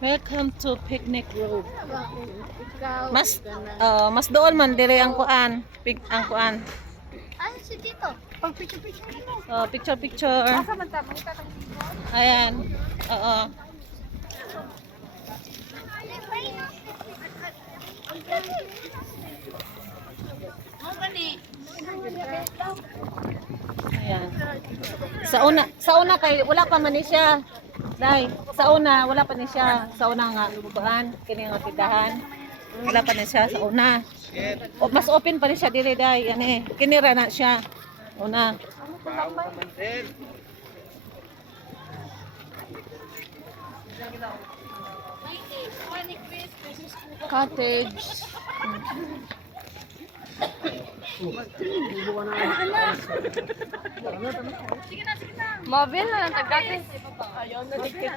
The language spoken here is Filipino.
Welcome to Picnic Road. Ikaw, Mas ganun. mas doon man dire ang kuan, ang kuan. Ano si Tito? Pag picture-picture mo. Picture picture. Asa man ta? Mangita ka dito? Ayan. Oo. Mo gani. Ayan. Sa una kay wala pa man ni siya. Dai, sa una wala pa ni siya. Sa una nga kuan, kini nga tindahan. Wala pa ni siya sa una. Mas open pa ni siya dire dai, ani. Kini ra na siya. Una. Cottage. Mobile na lang tagakin. Ayaw na dikit.